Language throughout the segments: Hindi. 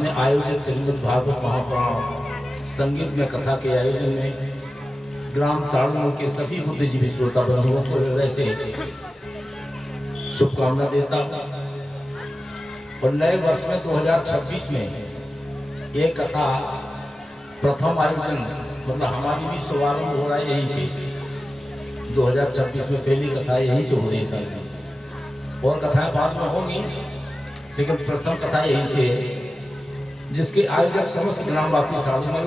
में आयोजित श्रीमद् भागवत महापुराण संगीत में कथा के आयोजन में ग्राम साड़ू के सभी बुद्धिजीवी श्रोता बंधुओं को हृदय से शुभकामना देता और नए वर्ष में 2026 में ये कथा प्रथम आयोजन मतलब हमारी भी शुभारंभ हो रहा है यहीं से। 2026 में पहली कथा यहीं से हो रही है, और कथाएं बाद में होंगी लेकिन प्रथम कथा यहीं से है, जिसके आयोजक समस्त ग्रामवासी साधुमल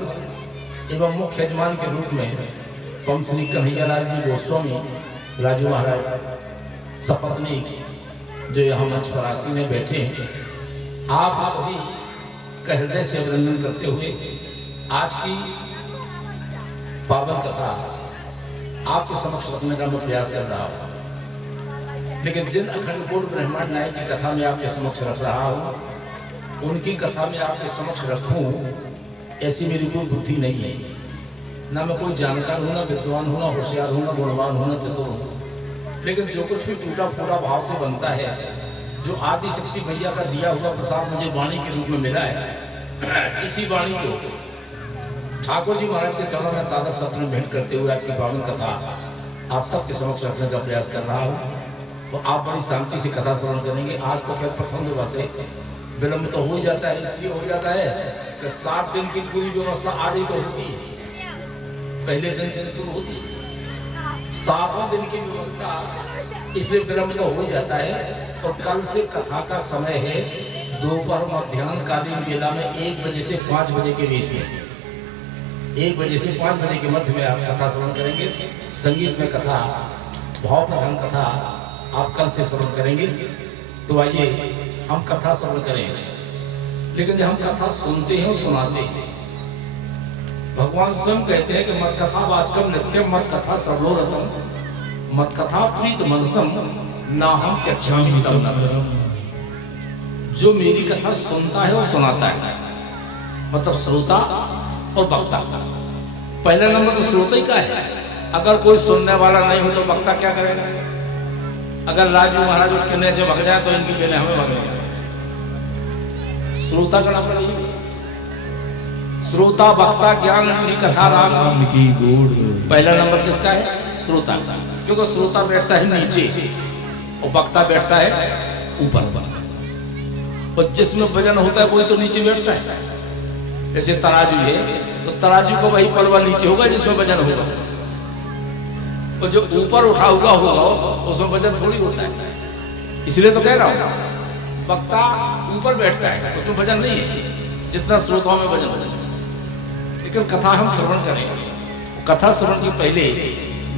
एवं मुख्य यजमान के रूप में पम श्री कन्हैया लाल जी गोस्वामी राजू महाराज सपत्नी जो यहाँ मंच पर आसीन में बैठे हैं, आप सभी का हृदय से अभिनंदन करते हुए आज की पावन कथा आपके समक्ष रखने का मैं प्रयास कर रहा हूँ। लेकिन जिन अखंड पूर्ण ब्रह्मांड नायक की कथा में आपके समक्ष रख रहा हूँ, उनकी कथा में आपके समक्ष रखूँ ऐसी मेरी कोई बुद्धि नहीं है। ना मैं कोई जानकार हूँ, ना विद्वान हूँ, ना होशियार हूँ, ना गुणवान हूँ, ना चतुर हूँ। लेकिन जो कुछ भी टूटा फूटा भाव से बनता है, जो आदि शक्ति मैया का दिया हुआ प्रसाद मुझे वाणी के रूप में मिला है, इसी वाणी को ठाकुर जी महाराज के चरणों में सादर सत्र में भेंट करते हुए आज की पावन कथा आप सबके समक्ष रखने का प्रयास कर रहा हूँ। तो आप बड़ी शांति से कथा श्रवण करेंगे। आज तो खैर प्रथम दिवस है, विलम्ब तो हो ही जाता है, इसलिए हो जाता है कि 7 दिन की पूरी व्यवस्था आज ही तो होती है, पहले दिन से शुरू होती है, 7वां दिन की व्यवस्था, इसलिए विलम्ब तो हो जाता है। और कल से कथा का समय है दोपहर मध्याह्न कालीन बेला में 1 बजे से 5 बजे के बीच में, 1 बजे से 5 बजे के मध्य में आप कथा श्रवण करेंगे। संगीत में कथा, भाव प्रधान कथा आप कल से श्रवण करेंगे। तो आइए हम कथा श्रवण करें। लेकिन जब हम कथा सुनते हैं और सुनाते हैं, भगवान स्वयं कहते हैं कि मत कथा वाचकम नित्यम मत कथा सर्वोरतम मत कथा प्रीत मनसम ना हम त्यक्षामि तम नरम। जो मेरी कथा सुनता है और सुनाता है, मतलब श्रोता और वक्ता। पहला नंबर तो श्रोता ही का है। अगर कोई सुनने वाला नहीं हो तो वक्ता क्या करेगा? अगर राजू महाराज उठ के नीचे भग जाए तो इनकी पहले हमें भगेगा। श्रोता का नंबर नहीं, श्रोता वक्ता ज्ञान की कथा राम की गोड़। पहला नंबर किसका है? श्रोता। क्योंकि श्रोता बैठता है नीचे और वक्ता बैठता है ऊपर। और जिसमें वजन होता है वही तो नीचे बैठता है। जैसे तराजू है तो तराजू को वही पलवा नीचे होगा जिसमें वजन होगा, और जो ऊपर उठा हुआ होगा उसमें वजन थोड़ी होता है। इसलिए तो कह रहा हूँ वक्ता ऊपर बैठता है, उसमें वजन नहीं है जितना श्रोताओं में वजन होता है। लेकिन कथा हम श्रवण करेंगे। कथा श्रवण के पहले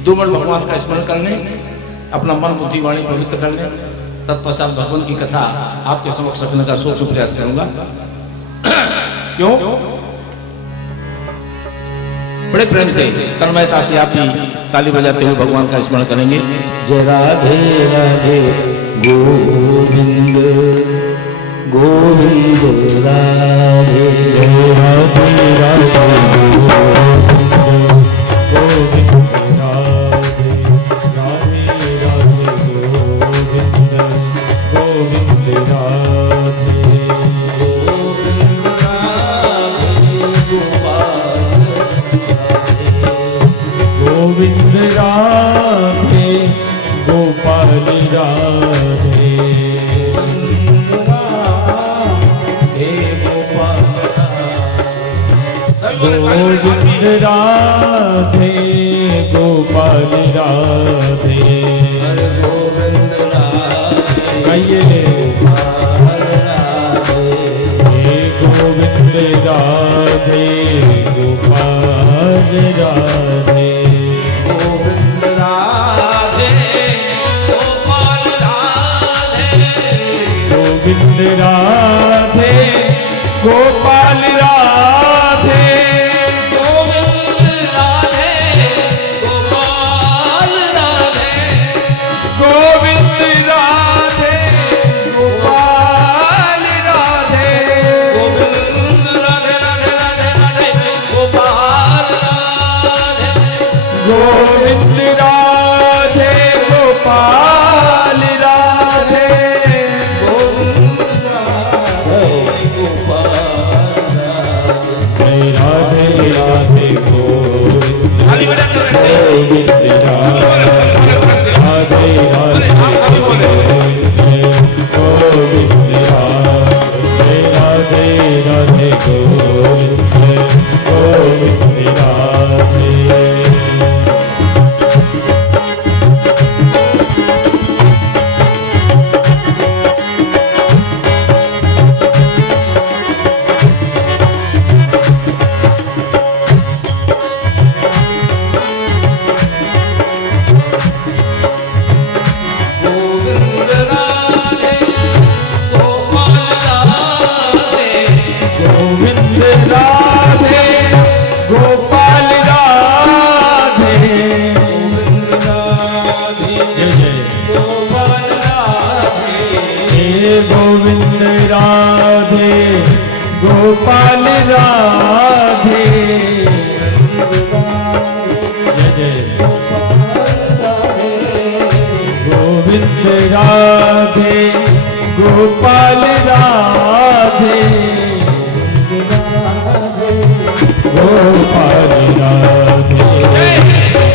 2 मिनट भगवान का स्मरण कर लें, अपना मन बुद्धि वाणी पवित्र कर लें। तत्पश्चात भगवान की कथा आपके समक्ष रखने का सोच प्रयास करूंगा। क्यों? बड़े प्रेम से तन्मयता से आप भी ताली बजाते हुए भगवान का स्मरण करेंगे। जय राधे राधे गोविंद गोविंद राधे, जय राधे राधे गोविंद गोविंद राधे, राधे राधे गोविंद गोविंद राधे, गोविंद राधे गोपाल राधे, गोविंद राधे गोपाल राधे, गोविंद राधे गोपाल राधे, गोविंद राधे गोपाल राधे, गोविंद राधे गोपाल राधे, गोविंद राधे गोपाल राधे, गोविंद राधे गोपाल राधे, गोविंद राधे गोपाल राधे, गोविंद राधे राधे राधे राधे गोपाल राधे, गोविंद राधे गोपाल राधे, गोविंद राधे गोपाल गोविंद राधे गोपाल राधे गोविंद राधे जय जय गोपाल राधे गोविंद राधे गोपाल राधे जय जय गोविंद राधे गोपाल राधे गोपाल राधे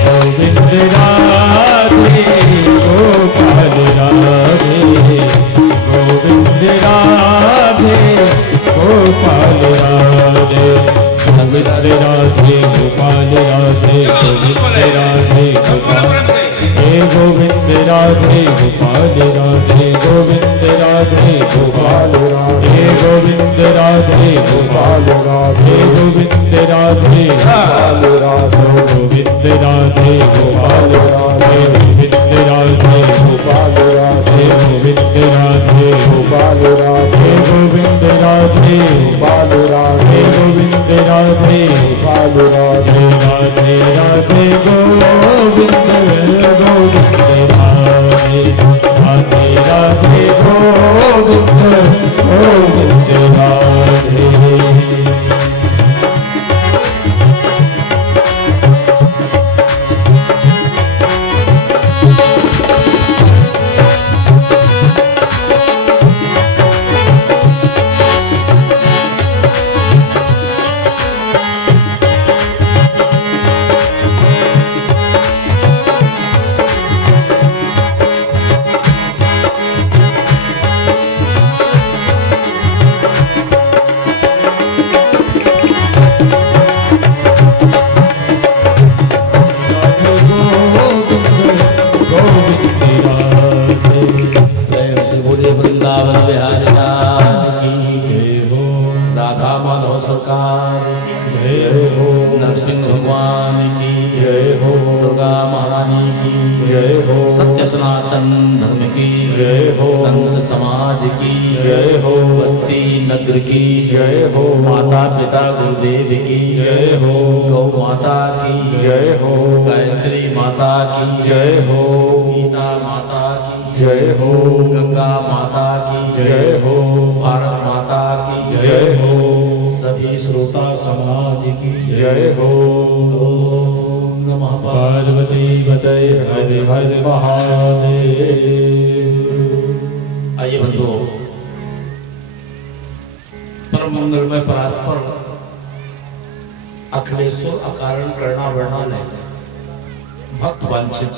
गोविंद राधे गोपाल राधे गोविंद राधे गोपाल राधे गोविंद राधे गोपाल राधे गोविंद राधे गोपाल हे गोविंद राधे गोपाल राधे गोविंद राधे गोपाल राधे गोविंद राधे गोपाल राधे गोविंद राधे गोपाल राधे गोविंद राधे गोपाल राधे गोविंद राधे गोपाल राधे गोविंद राधे गोपाल राधे गोविंद राधे गोपाल राधे गोविंद राधे गोपाल राधे राधे राधे गोविंद गोविंद राधे राधे राधे गोविंद गोविंद राधे नरसिंह भगवान की जय हो, दुर्गा महारानी की जय हो, सत्य सनातन धर्म की जय हो, संत समाज की जय हो, बस्ती नगर की जय हो, माता पिता गुरुदेव की जय हो, गौ माता की जय हो, गायत्री माता की जय हो, गीता माता की जय हो, गंगा माता की जय हो, भारत माता की जय हो, सभी श्रोता समाज की जय हो। ओम नमः पार्वती पतये हर हर महादेव। आइए बंधुओं, परम मंगलमय परात्पर अखिलेश्वर अकारण प्रेरणा वर्णालय भक्त वांछित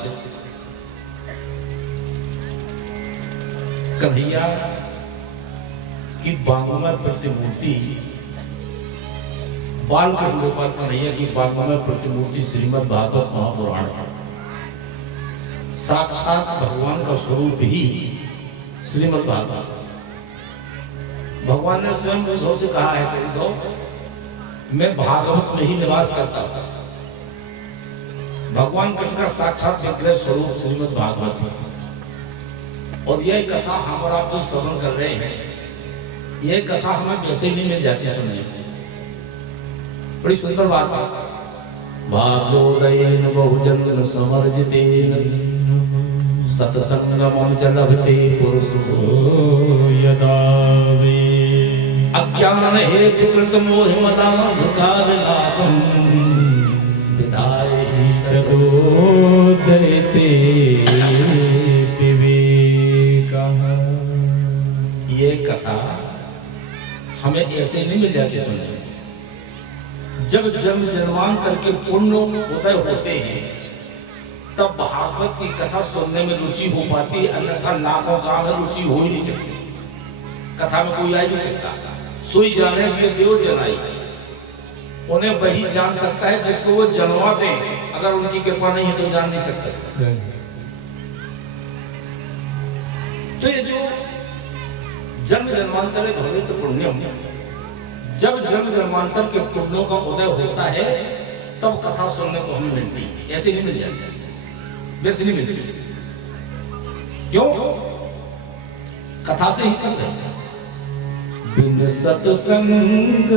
कन्हैया की बांगमय प्रतिमूर्ति बालकृष्ण गोपाल कन्हैया की बांगमय प्रतिमूर्ति श्रीमद् भागवत महापुराण साक्षात भगवान का स्वरूप ही श्रीमद् भागवत। भगवान ने स्वयं उद्धव से कहा है कि उद्धव मैं भागवत में ही निवास करता हूं। भगवान कृष्ण का साक्षात विग्रह स्वरूप श्रीमद् भागवत है। और यह कथा हम और आप जो श्रवण कर रहे हैं, यह कथा हमें वैसे नहीं मिल जाती सुनने को। बड़ी सुंदर बात है। भाग्योदयेन बहुजन समर्जितेन सत्संगमं च लभते पुरुषो यदा वे अज्ञान हेतु कृत मोहमदान्धकारनाशं विधाय तदोदयते विवेकः। ये कथा हमें ऐसे नहीं मिल जाती सुनने। जब जन्म जन्मांतर के पुण्य उदय होते हैं तब भागवत की कथा सुनने में रुचि हो पाती है, अन्यथा लाखों काम में रुचि हो ही नहीं सकती। कथा में कोई आ ही नहीं सकता। सोई जाने के देव जनाई, उन्हें वही जान सकता है जिसको वो जन्माते हैं। अगर उनकी कृपा नहीं है तो जान नहीं सकते। तो ये जो जन्म जन्मांतर भवित पुण्यम, जब जन्म जन्मांतर के पुण्यों का उदय होता है तब कथा सुनने को हमें मिलती है। ऐसे नहीं मिल जाती, वैसे नहीं मिलती। क्यों? कथा से ही सब है। बिन सत्संग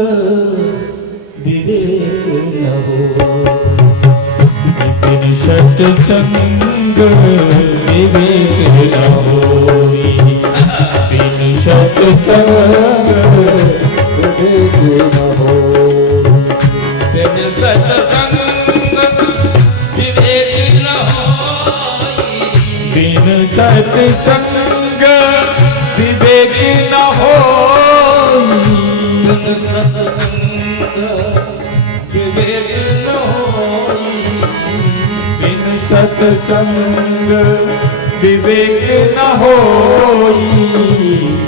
विवेक न हो, बिन सत्संग विवेक न होई, बिन सत्संग विवेक न हो, बिन सत्संग विवेक न होई, बिन सत्संग विवेक न होई, बिन सत्संग विवेक न होई, बिन सत्संग विवेक न होई,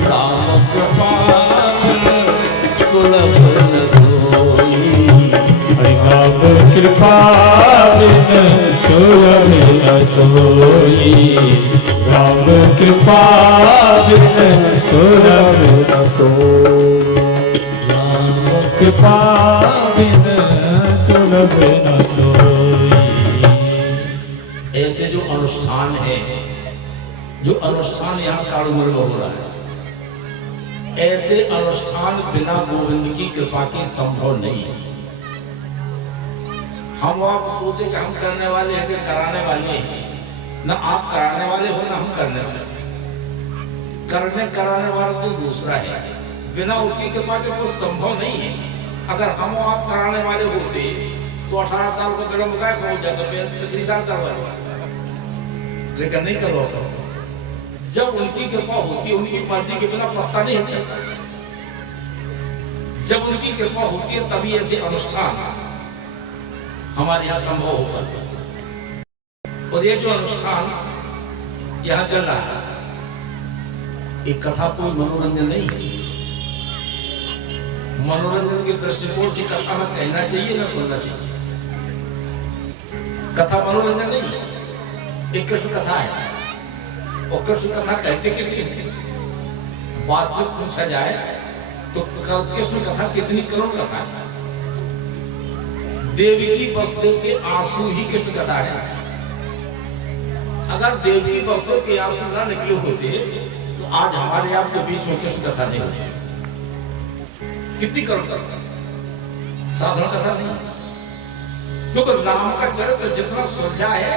राम कृपा सुलभ न सोई, राम कृपा बिन सुलभ न सोई, राम कृपा बिन सुलभ न सोई, राम कृपा बिन सुलभ न सोई। ऐसे जो अनुष्ठान है, जो अनुष्ठान यहाँ साड़ूमल में हो रहा है, ऐसे अनुष्ठान बिना गोविंद की कृपा के संभव नहीं है। हम आप सोचे कि हम करने वाले हैं कि कराने वाले हैं, ना आप कराने वाले हो ना हम करने वाले। करने कराने वाला तो दूसरा है, बिना उसकी कृपा के कुछ संभव नहीं है। अगर हम आप कराने वाले होते तो 18 साल का विलंब का हो जाता, फिर पिछली साल करवा, लेकिन नहीं करवा। जब उनकी कृपा होती है, उनकी मर्जी के बिना पत्ता नहीं हिल सकता। जब उनकी कृपा होती है तभी ऐसे अनुष्ठान हमारे यहाँ संभव होगा। और ये जो अनुष्ठान यहाँ चल रहा है, एक कथा कोई मनोरंजन नहीं है। मनोरंजन के दृष्टिकोण से कथा न कहना चाहिए ना सुनना चाहिए। कथा मनोरंजन नहीं, एक कृष्ण कथा है। और कृष्ण कथा कहते किसी वास्तविक पूछा जाए तो कृष्ण कथा कितनी करोड़ कथा है। देवकी वसुदेव के आंसू ही कृष्ण कथा है। अगर देवकी वसुदेव के आंसू ना निकले होते तो आज हमारे आपके बीच में कृष्ण कथा नहीं होती। कितनी करोड़ कथा, साधारण कथा नहीं। क्योंकि राम का चरित्र जितना सुलझा है,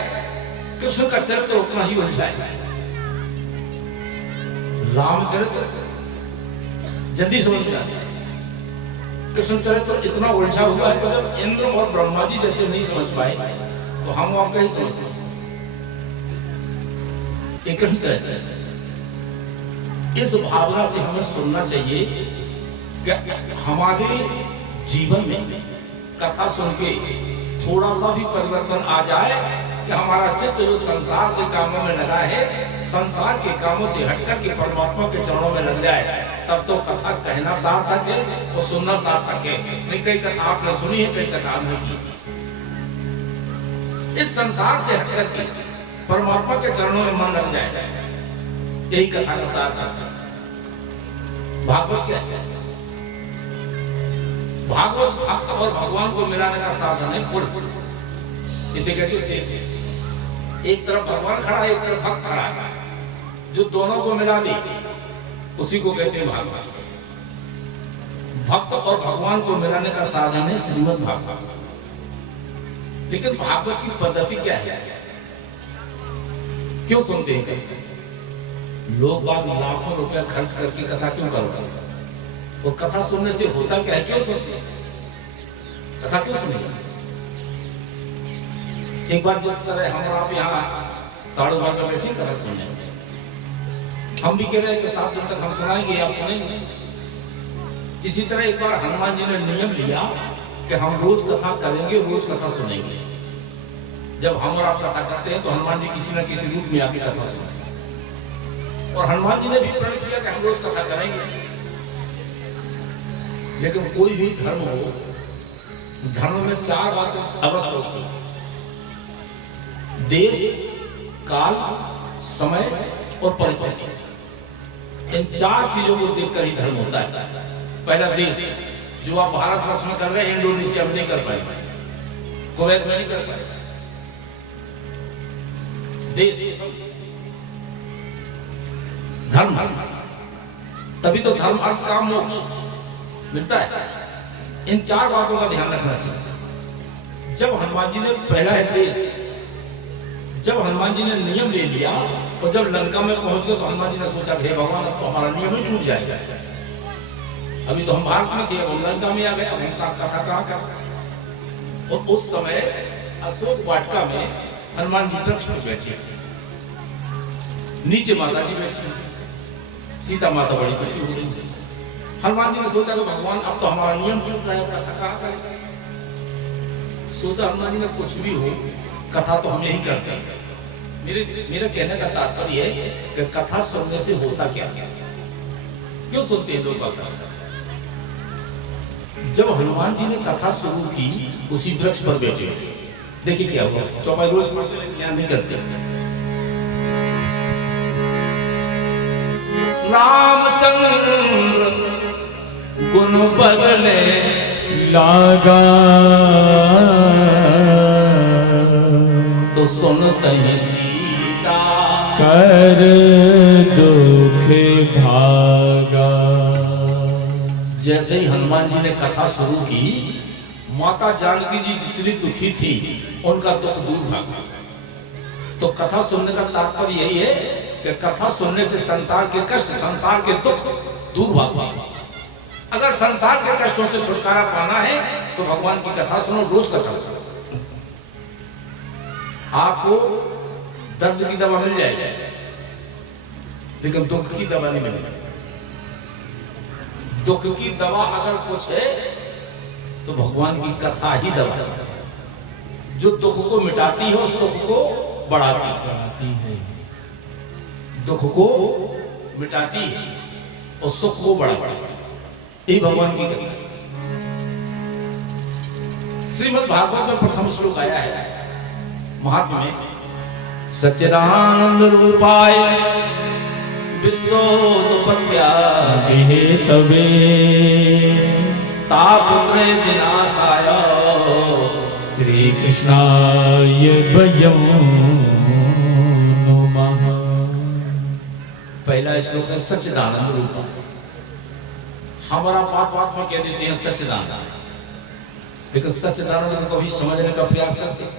कृष्ण का चरित्र उतना ही उलझा है। रामचरित्र जल्दी समझ जाते, कृष्ण चरित्र इतना उलझा हुआ है कि जब इंद्र और ब्रह्मा जी जैसे नहीं समझ पाए तो हम आपका ही समझ पाए। कृष्ण चरित्र इस भावना से हमें सुनना चाहिए कि हमारे जीवन में कथा सुन के थोड़ा सा भी परिवर्तन आ जाए, कि हमारा चित्त जो संसार के कामों में लगा है, संसार के कामों से हटकर के परमात्मा के चरणों में लग जाए, तब तो कथा कहना सार्थक है और सुनना सार्थक है। नहीं, कई कथा आपने सुनी है, कई कथा आपने की। इस संसार से हटकर के परमात्मा के चरणों में मन लग जाए, यही कथा का सार्थक है। भागवत क्या है? भागवत भक्त और भगवान को मिलाने का साधन है, पुल। इसे कहते हैं, एक तरफ भगवान खड़ा है, एक तरफ भक्त खड़ा है, जो दोनों को मिला दे उसी को कहते हैं भागवत। भक्त और भगवान को मिलाने का साधन है श्रीमद् भागवत। लेकिन भागवत की पद्धति क्या है? क्यों सुनते हैं? लोग बाग लाखों रुपया खर्च करके कथा क्यों करते हैं? और कथा सुनने से होता क्या है? क्यों सुनते हैं? कथा क्यों सुनेंगे? एक बार जिस तरह हम आप यहाँ 12:30 में बैठे कथा सुने, हम भी कह रहे हैं कि 7 दिन तक हम सुनाएंगे, आप सुनेंगे। इसी तरह एक बार हनुमान जी ने नियम लिया कि हम रोज कथा करेंगे, रोज कथा सुनेंगे। जब हम और आप कथा करते हैं तो हनुमान जी किसी न किसी रूप में आके कथा सुनाएंगे। और हनुमान जी ने भी प्रण किया कि हम रोज कथा करेंगे। लेकिन कोई भी धर्म हो, धर्म में 4 बातें अवश्य होती हैं: देश, काल, समय और परिस्थिति। इन 4 चीजों को देखकर ही धर्म होता है। पहला देश, जो आप भारतवर्ष में कर रहे हैं, इंडोनेशिया में नहीं कर पाए, कुवैत में नहीं कर पाए। देश, धर्म। तभी तो धर्म अर्थ काम मोक्ष मिलता है। इन 4 बातों का ध्यान रखना चाहिए। जब हनुमान जी ने पहला निर्देश, जब हनुमान जी ने नियम ले लिया और जब लंका में पहुंच गए तो हनुमान जी ने सोचा हे भगवान अब तो हमारा नियम ही टूट जाएगा। अभी तो हम भारत में थे, अब हम लंका में आ गए, अब हम कथा कहाँ कर। और उस समय अशोक वाटिका में हनुमान जी वृक्ष पर बैठे, नीचे माता जी बैठी, सीता माता बड़ी खुशी हो रही। हनुमान जी ने सोचा कि भगवान अब तो हमारा नियम टूट रहा है, कथा कहाँ करें। सोचा हनुमान जी ने कुछ भी हो कथा तो हम यही करते हैं। मेरे कहने का तात्पर्य है कि कथा सुनने से होता क्या, क्यों सुनते हैं लोग कथा। जब हनुमान जी ने कथा शुरू की उसी वृक्ष पर बैठे, देखिए क्या हुआ। चौपाई रोज पढ़ते ज्ञान नहीं करते। रामचंद्र गुण बदले लागा तो सुनते ही सीता कर दुख भागा। जैसे ही हनुमान जी ने कथा शुरू की, माता जानकी जी जितनी दुखी थी उनका दुख दूर भागा। तो कथा सुनने का तात्पर्य यही है कि कथा सुनने से संसार के कष्ट, संसार के दुख दूर भागेंगे। अगर संसार के कष्टों से छुटकारा पाना है तो भगवान की कथा सुनो, रोज कथा सुनो। आपको दर्द की दवा मिल जाएगी लेकिन दुख की दवा नहीं मिलेगी। दुख की दवा अगर कुछ है तो भगवान की कथा ही दवा है, जो दुख को मिटाती है और सुख को बढ़ाती है। दुख को मिटाती है और सुख को बढ़ाती है, यही भगवान की कथा। श्रीमद् भागवत में प्रथम श्लोक आया है महात्मा में, सच्चिदानंद रूपाय विश्वोत्पत्त्यादिहे तबे तापत्रय विनाशाय श्री कृष्णाय वयं नमः। पहला श्लोक है सच्चिदानंद रूपा। हमारा बात में कह देते हैं सच्चिदानंद, लेकिन सच्चिदानंद को कभी समझने का प्रयास करते हैं।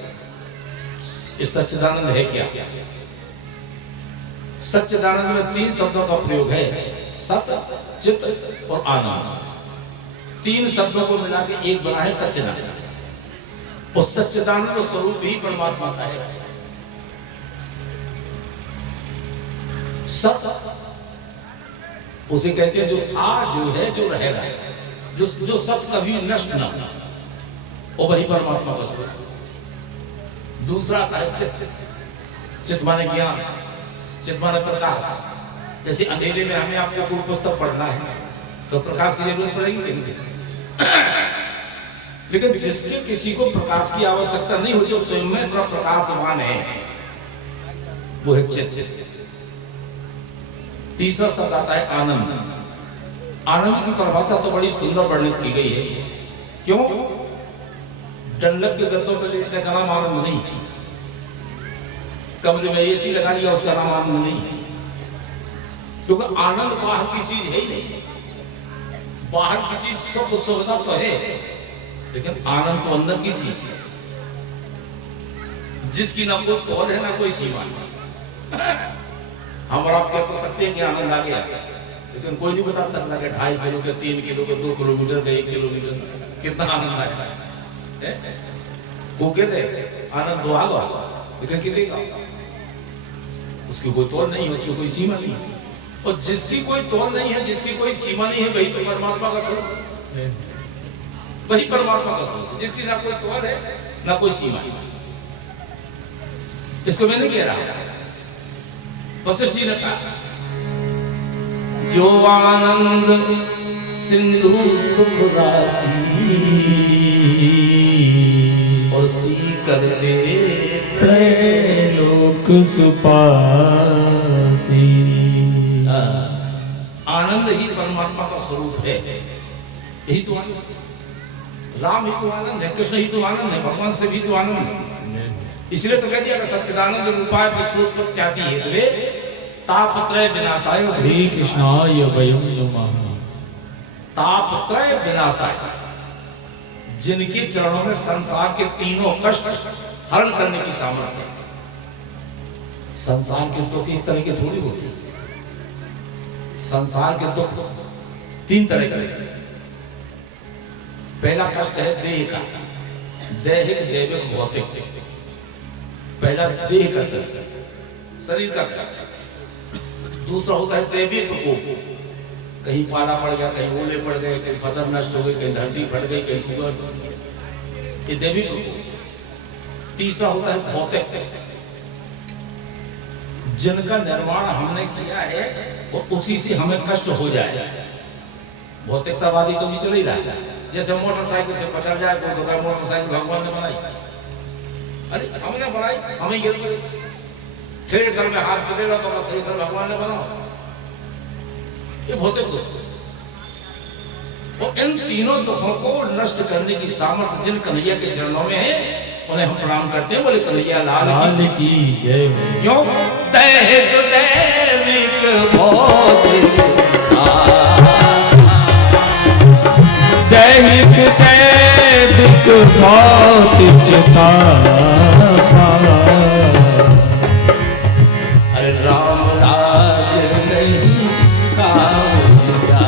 ये सच्चिदानंद है क्या? सच्चिदानंद में 3 शब्दों का प्रयोग है, सत्य, चित और आनंद। 3 शब्दों को मिला के एक बना है सच्चिदानंद। और सच्चिदानंद स्वरूप ही परमात्मा का है। सत्य उसे कहते हैं जो था, जो है, जो रहेगा, जो सत्य कभी नष्ट ना हो, वो वही परमात्मा का स्वरूप। दूसरा आता है चित। चित माने ज्ञान, चित माने प्रकाश। जैसे अंधेरे में हमें आपको कोई पुस्तक पढ़ना है तो प्रकाश की जरूरत पड़ेगी, लेकिन जिसके किसी को प्रकाश की आवश्यकता नहीं होती, जो स्वयं में थोड़ा प्रकाशवान है, वो है चित। तीसरा शब्द आता है आनंद। आनंद की परिभाषा तो बड़ी सुंदर वर्णित की गई है। क्यों? डंडक के गद्दों पर लेटने का नाम आनंद नहीं, कमरे में एसी लगा लिया उसका नाम आनंद नहीं, क्योंकि आनंद बाहर की चीज है ही नहीं। बाहर की चीज सुख सुविधा तो है, लेकिन आनंद तो अंदर की चीज है, जिसकी ना कोई तौल है ना कोई सीमा। हम और आप कह तो सकते हैं कि आनंद आ गया, लेकिन कोई नहीं बता सकता कि 2.5 किलो के, 3 किलो के, 2 किलोमीटर के, 1 किलोमीटर कितना आनंद आया। वो कहते आनंद तो आ गया, लेकिन कितने का? उसकी कोई तौल नहीं है, उसकी कोई सीमा नहीं है। और जिसकी कोई तौल नहीं है, जिसकी कोई सीमा नहीं है, वही तो परमात्मा का स्वरूप है। वही परमात्मा का स्वरूप, जिसकी ना कोई तौल है ना कोई सीमा है। इसको मैं नहीं कह रहा, वशिष्ठ जी ने कहा जो आनंद सिंधु सुख राशि और सी कर दे त्रैलोक सुपासी। आनंद ही परमात्मा का स्वरूप है। यही तो आनंद, राम ही तो आनंद है, कृष्ण ही तो आनंद है, भगवान से भी तो आनंद है। इसलिए तो कह दिया कि सच्चिदानंद रूपाय विश्वोत्पत्त्यादि हेतवे तापत्रय विनाशाय श्री कृष्णाय वयं नमः। तापत्रय विनाशाय, जिनके चरणों में संसार के तीनों कष्ट हरण करने की सामर्थ्य है। संसार के दुख एक तरह के थोड़ी होते, संसार के दुख तीन तरह के। पहला कष्ट है देह का, दैहिक दैविक भौतिक। पहला देह का शरीर का कष्ट। दूसरा होता है दैविक प्रकोप, कहीं पाला पड़ गया, कहीं ओले पड़ गए, कहीं फसल नष्ट हो गई, कहीं धरती फट गई, कहीं भूगर्भ, ये दैविक प्रकोप। तीसरा होता है भौतिक, जिनका निर्माण हमने किया है और उसी से हमें कष्ट हो जाए। भौतिकतावादी तो भी चल ही रहा है, जैसे मोटरसाइकिल से पचड़ जाए कोई, तो मोटरसाइकिल भगवान ने बनाई, अरे हमने बनाई, हमें गिर गई। थ्रेसर में हाथ पकड़ेगा तो थ्रेसर भगवान ने बनाओ, ये भौतिक दुख। और इन तीनों दुखों को नष्ट करने की सामर्थ्य जिन कन्हैया के चरणों में है, उन्हें हम प्रणाम करते हैं। बोले कन्हैया लाल की जय। क्यों दैहिक दैविक भौतिक, दैहिक दैविक भौतिकता। अरे राम राज नहीं कामया,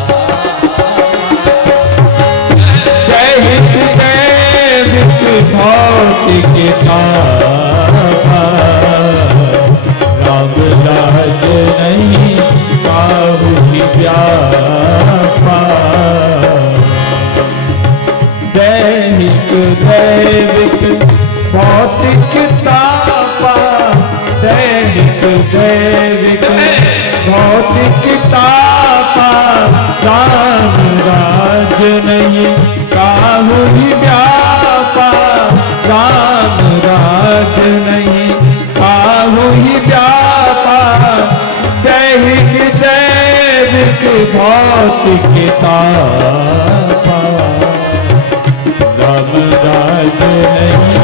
दैहिक दैविक भौतिकता। राम राज नहीं काहू व्यापा। दैहिक दैविक भौतिकता पा, दैहिक दैविक भौतिकता पा। राम राज नहीं काहू व्यापा, राम राज नहीं काहू व्यापा। दैहिक दैविक भौतिकता पा, राम राज नहीं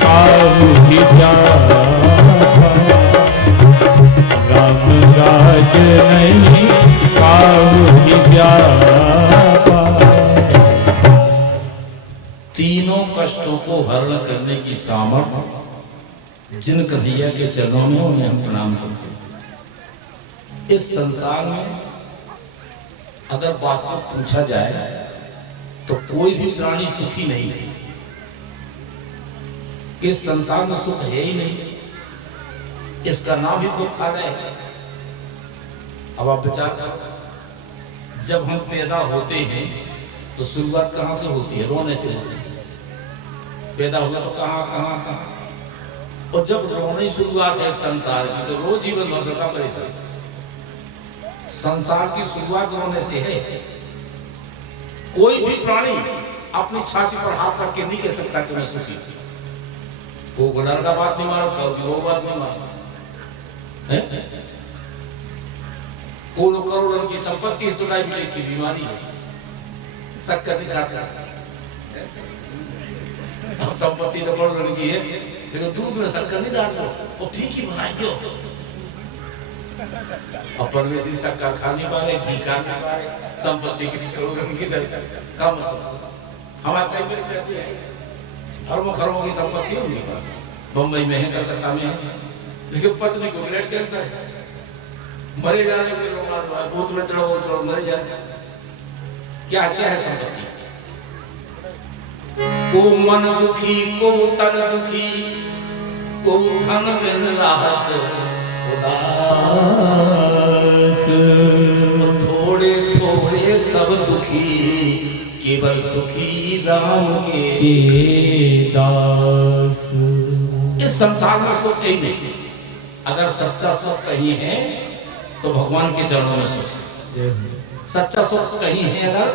काहू व्यापा। राम राज नहीं काहू व्यापा। तीनों कष्टों को हरण करने की सामर्थ्य जिन कन्हैया के चरणों में, उन्हें हम प्रणाम करते हैं। इस संसार में अगर वास्तव पूछा जाए तो कोई भी प्राणी सुखी नहीं है। इस संसार में सुख है ही नहीं, इसका नाम ही दुखालय है। अब आप विचार करो, जब हम पैदा होते हैं तो शुरुआत कहां से होती है? रोने से होती है। पैदा हुआ तो कहां, और जब रोने शुरुआत है संसार की, तो रोज जीवन भर का परेशान। संसार की शुरुआत रोने से है। कोई भी प्राणी अपनी छाती पर हाथ रख के नहीं कह सकता कि मैं सुखी। वो गुनाह का बात नहीं मारा, वो बात नहीं मारा। करोड़ों की संपत्ति इस डायबिटीज की बीमारी है, शक्कर नहीं खा सकता। अब संपत्ति तो करोड़ों की है, लेकिन दूध में शक्कर नहीं डाल दो, वो फीकी बनाएंगे। और परमेश्वरी शक्कर खा नहीं पा रहे, घी खा नहीं पा रहे, संपत्ति की करोड़ों की कम। हमारे टाइम में कैसे है, अरबों खरबों की संपत्ति उनके पास, बम्बई में है, कलकत्ता में है, लेकिन पत्नी को ब्लड कैंसर है, मरे जाने के लोग बूथ में चढ़ो मरे जाने। क्या क्या है संपत्ति? को मन दुखी, को तन दुखी, को धन में राहत उदास। थोड़े थोड़े सब दुखी, केवल सुखी राम के दास। इस संसार में सुख ही नहीं। अगर सच्चा सुख कहीं है तो भगवान के चरणों में सुख। सच्चा सुख कहीं है अगर,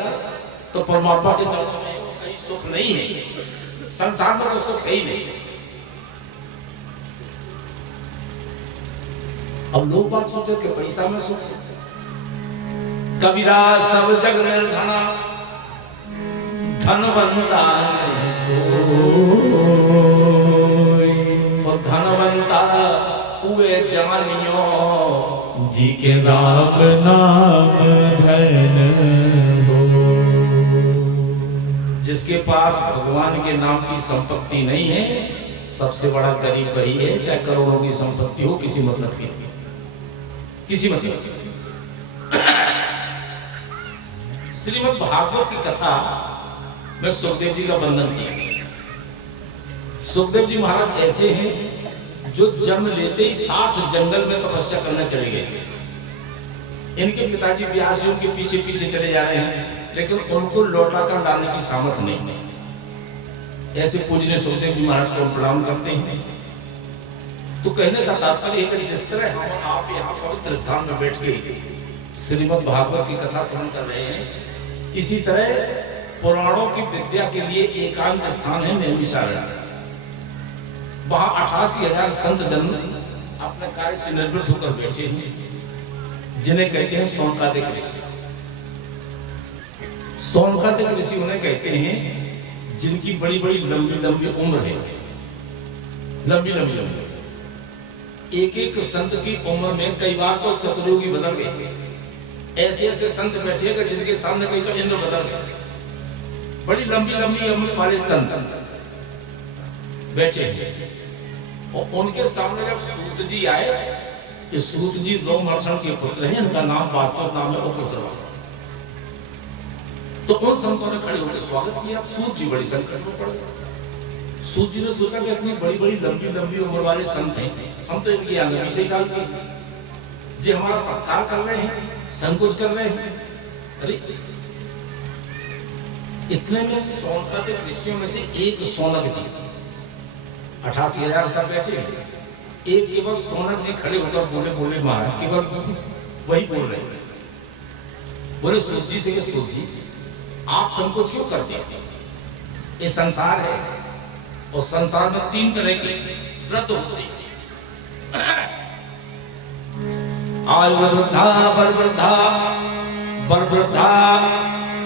तो परमात्मा के चरणों में कहीं सुख नहीं है। संसार में तो सुख है ही नहीं। अब लोग बात सोचते कि पैसा में सुख। कबीरा सब जग निर्धना, धनवंता और धनवंता हुए जानियो, जी के राम नाम धन हो। जिसके पास भगवान के नाम की संपत्ति नहीं है, सबसे बड़ा गरीब वही है, चाहे करोड़ों की संपत्ति हो, किसी मतलब की, किसी मतलब की। श्रीमद् भागवत की कथा में सुखदेव जी का वर्णन किया। सुखदेव जी महाराज ऐसे हैं जो जन्म लेते ही 60 जंगल में तपस्या करने चले गए। इनके पिताजी व्यास जी उनके पीछे पीछे चले जा रहे हैं, लेकिन उनको लौटा कर लाने की सामर्थ नहीं। ऐसे पूजनीय सुखदेव जी महाराज को प्रणाम करते हैं। तो कहने का तात्पर्य है कि जिस तरह हम आप यहाँ पवित्र स्थान में बैठ के श्रीमद् भागवत की कथा श्रवण कर रहे हैं, इसी तरह पुराणों की विद्या के लिए एकांत स्थान है नैमिषारण्य। वहां 88,000 संत जन अपने कार्य से निर्वृत्त होकर बैठे हैं, जिन्हें कहते हैं सौनकादिक ऋषि। सौनकादिक ऋषि उन्हें कहते हैं जिनकी बड़ी बड़ी लंबी लंबी उम्र है, लंबी लंबी उम्र। एक एक संत की उम्र में कई बार तो चतुर्युगी बदल गए। ऐसे ऐसे संत बैठे जिनके सामने कई तो इंद्र बदल गए। बड़ी लंबी लंबी उम्र वाले संत बैठे और उनके सामने जब सूत जी आए, ये सूत जी रोमहर्षण के पुत्र हैं, इनका नाम वास्तव नाम है उग्रश्रवा। तो उन संतों ने खड़े होकर स्वागत किया। सूत जी बड़ी संकट में पड़ गए। सूत जी ने सोचा कि इतनी बड़ी बड़ी लंबी लंबी उम्र वाले संत हैं, हम तो इनकी 20 साल के जी हमारा सत्कार कर रहे हैं, संकोच कर रहे हैं। अरे इतने में सौनकादिक ऋषियों में से एक सौनक जी, 88,000 सब बैठे, एक केवल सौनक जी खड़े होकर बोले, बोले महाराज केवल वही बोल रहे हैं, बोले सूत जी से कि सूत जी आप संकोच क्यों करते हैं? ये संसार है और संसार में 3 तरह के व्रत होते हैं। आयु वृद्धा, बर वृद्धा, बर वृद्धा,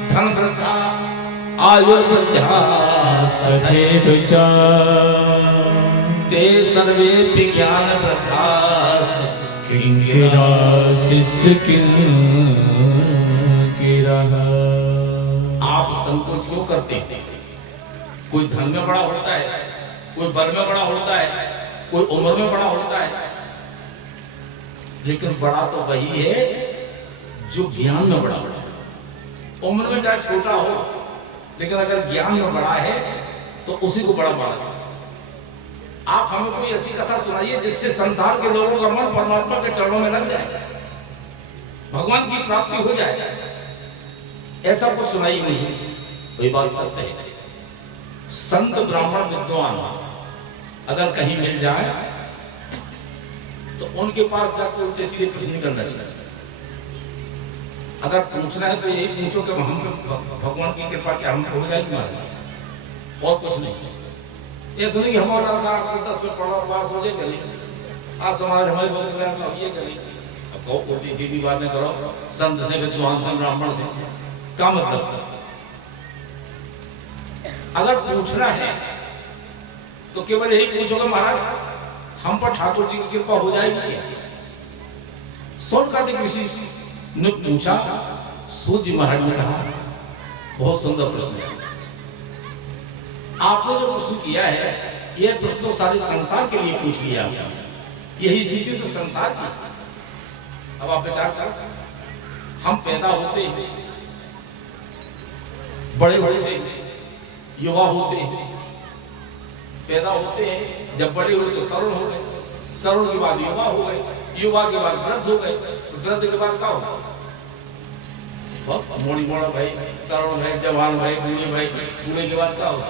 धन वृद्धा, आयु वृद्धा तथैव च ते सर्वे विज्ञान वृद्धा किंकिरा शिष्य किंकिरः। आप संकोच क्यों करते हैं? कोई धन में बड़ा होता है, कोई बल में बड़ा होता है, कोई उम्र में बड़ा होता है, लेकिन बड़ा तो वही है जो ज्ञान में बड़ा होता है। उम्र में चाहे छोटा हो, लेकिन अगर ज्ञान में बड़ा है तो उसी को बड़ा माना। आप हमें कोई ऐसी कथा सुनाइए जिससे संसार के लोगों का मन परमात्मा के चरणों में लग जाए, भगवान की प्राप्ति हो जाए। ऐसा कुछ सुनाइए मुझे। कोई बात सत्य है, संत ब्राह्मण विद्वान अगर कहीं मिल जाए तो उनके पास जाकर उल्टे सीधे कुछ नहीं करना चाहिए। अगर पूछना है तो यही पूछो कि हम भगवान की कृपा क्या हम हो जाएगी हमारे, और कुछ नहीं। ये सुनिए कि हमारा 10 में पढ़ा पास हो जाए करी, आज समाज हमारे बोल ये करी। अब कहो उल्टी सीधी बातें करो संत से, विद्वान से, ब्राह्मण से, क्या मतलब? अगर पूछना है तो केवल यही पूछोगे महाराज हम पर ठाकुर जी की कृपा हो जाएगी क्या? सौनकादिक ऋषि ने पूछा। सूत जी महाराज ने कहा बहुत सुंदर प्रश्न है। आपने जो प्रश्न किया है यह प्रश्न तो सारे संसार के लिए पूछ लिया। यही स्थिति तो संसार की। अब आप विचार कर, हम पैदा होते बड़े होते, युवा होते, पैदा होते हैं, जब बड़े हुए तो तरुण हो गए, तरुण के बाद युवा हो गए, युवा के बाद वृद्ध हो गए, वृद्ध के बाद क्या होगा? मोड़ी मोड़ा भाई, तरुण भाई, जवान भाई, बूढ़े भाई, बूढ़े के बाद क्या होगा?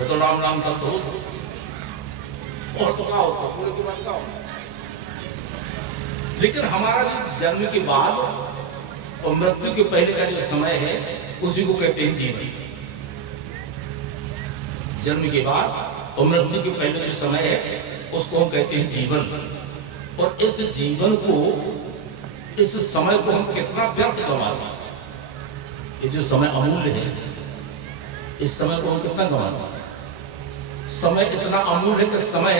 तो राम नाम सब तो और तो क्या होता, बूढ़े के बाद क्या होगा? लेकिन हमारा जो जन्म के बाद और मृत्यु के पहले का जो समय है उसी को कहते हैं जीवन। जन्म के बाद और मृत्यु के पहले जो समय है उसको हम कहते हैं जीवन। और इस जीवन को, इस समय को हम कितना व्यर्थ गंवाते हैं। ये जो समय अमूल्य है, इस समय को हम कितना गंवाते हैं। समय इतना अमूल्य है कि समय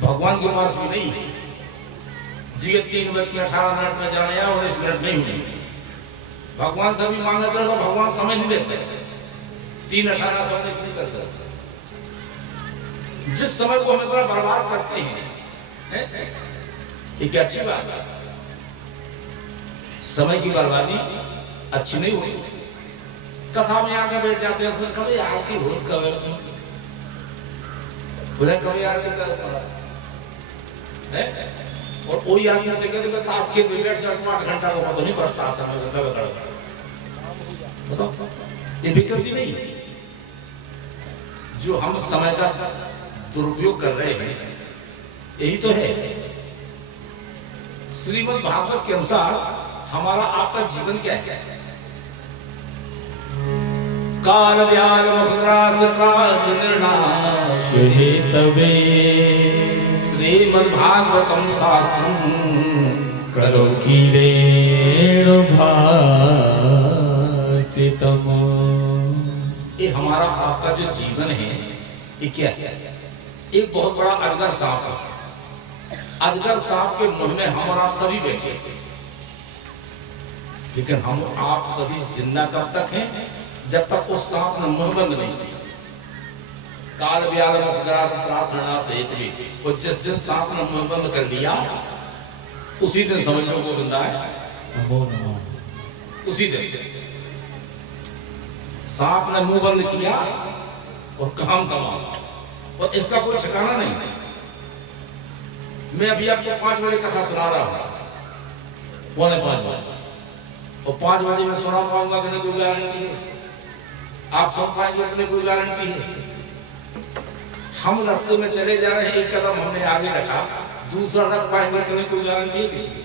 भगवान के पास भी नहीं, जी 3:18 में जाने या 19 मिनट नहीं हुई। भगवान से भी मांगे तो भगवान समझ नहीं दे सकते, 3:18 से 19 नहीं कर सकते। जिस समय को हम इतना बर्बाद करते हैं, ये क्या अच्छी बात है? समय की बर्बादी अच्छी नहीं होती। कथा में आके बैठ जाते हैं, उसने कभी आरती बहुत कवे बोले कभी आरती कर है, और कोई आदमी से कहते हैं ताश के मिनट से 8 घंटा को पता नहीं पड़ता समय घंटा बताओ, ये विकृति नहीं है। जो हम समय का दुरुपयोग कर रहे हैं यही तो है। श्रीमद् भागवत के अनुसार हमारा आपका जीवन क्या है? काल व्याल मुखरास त्रास निर्नाश हेतवे श्रीमद् भागवतम शास्त्रम करो कीलेण भासितम। ये हमारा आपका जो जीवन है ये क्या है? एक बहुत बड़ा अजगर सांप है। अजगर सांप के मुंह में हम और आप सभी बैठे, लेकिन हम आप सभी जिंदा कब तक हैं? जब तक उस सांप ने मुंह बंद नहीं किया। काल व्याल मुखरास त्रास निर्नाश हेतवे, वो जिस दिन सांप ने मुंह बंद कर लिया उसी दिन समझ लो वो जिंदा है। उसी दिन सांप ने मुंह बंद किया और काम तमाम, और इसका कोई ठिकाना नहीं। मैं अभी आपको 5 बजे कथा सुना रहा हूं, 4:45 बजे, और 5 बजे मैं सुना पाऊंगा कि नहीं कोई गारंटी है? आप सुन पाएंगे कि नहीं कोई गारंटी है? हम रास्ते में चले जा रहे हैं, एक कदम हमने आगे रखा, दूसरा रख पाएंगे कि नहीं कोई गारंटी है किसी की?